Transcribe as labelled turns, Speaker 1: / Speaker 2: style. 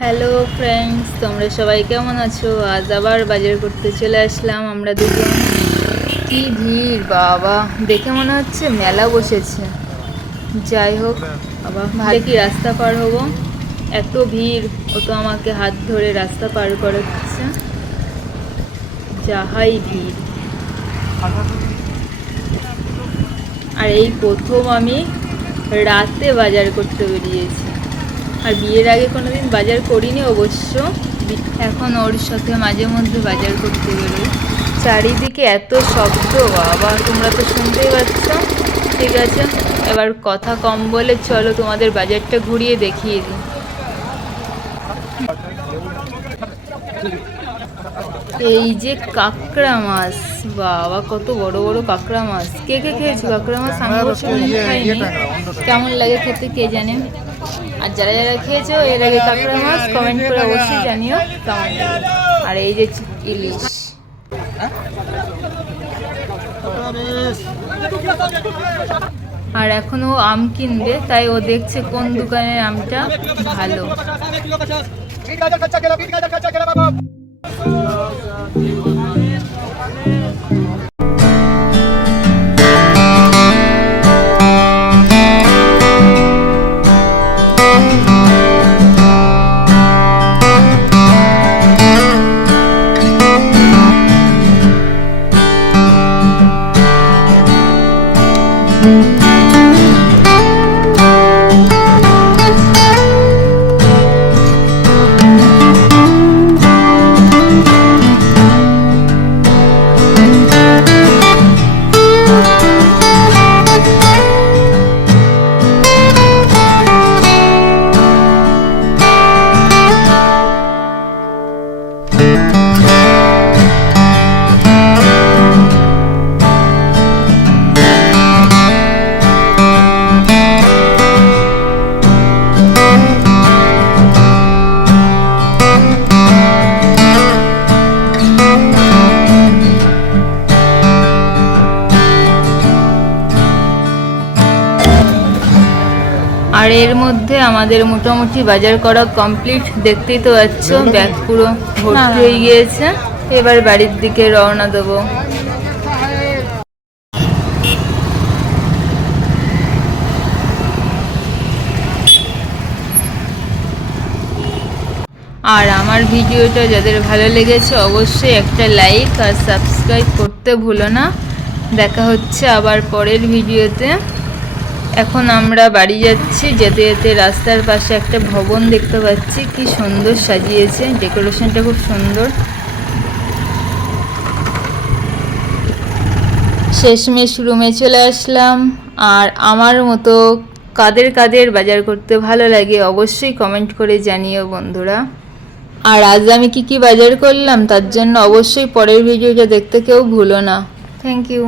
Speaker 1: Hello friends তোমরা সবাই কেমন আছো? আজ আবার বাজার করতে চলে আসলাম আমরা দুজন। কি ভিড়, বাবা। দেখে মনে হচ্ছে মেলা বসেছে। যাই হোক, বাবা ভালো কি রাস্তা পার হব? এত ভিড়, ও তো আমাকে হাত ধরে রাস্তা পার করাচ্ছে যাহাই ভিড়। আর এই প্রথম আমি রাতে বাজার করতে বেরিয়েছি। আর বিয়ের আগে কোনো দিন বাজার করিনি অবশ্য। এখন ওর সাথে মাঝে মধ্যে বাজার করতে বেরোই। চারিদিকে এত শব্দ বাবা তোমরা তো শুনতেই পাচ্ছ। ঠিক আছে এবার কথা কম বলে চলো তোমাদের বাজারটা ঘুরিয়ে দেখিয়ে দিই। এই যে কাঁকড়া মাছ বাবা কত বড় বড় কাঁকড়া মাছ। কে কে খেয়েছো? কাঁকড়া মাছ আমি খাইনি। কেমন লাগে খেতে কে জানে? আর যারা যারা খেয়েছো, এর আগে কাঁকড়া মাছ কমেন্ট করে অবশ্যই জানিও। আর এই যে ইলিশ। আর এখন ও আম কিনবে, তাই ও দেখছে কোন দোকানের আমটা ভালো। Música আর এর মধ্যে আমাদের মোটামুটি বাজার করা কমপ্লিট দেখতেই তো পাচ্ছ ব্যাগ পুরো ভর্তি হয়ে গিয়েছে। এবার বাড়ির দিকে রওনা দেবো। আর আমার ভিডিওটা যাদের ভালো লেগেছে অবশ্যই একটা লাইক আর সাবস্ক্রাইব করতে ভুলো না। দেখা হচ্ছে আবার পরের ভিডিওতে। এখন আমরা বাড়ি যাচ্ছি যেতে যেতে রাস্তার পাশে একটা ভবন দেখতে পাচ্ছি। কি সুন্দর সাজিয়েছে, ডেকোরেশনটা খুব সুন্দর। শেষমেশ রুমে চলে আসলাম। আর আমার মতো কাদের কাদের বাজার করতে ভালো লাগে অবশ্যই কমেন্ট করে জানিও বন্ধুরা। আর আজ আমি কি কি বাজার করলাম, তার জন্য অবশ্যই পরের ভিডিওটা দেখতে কেউ ভুলো না। Thank you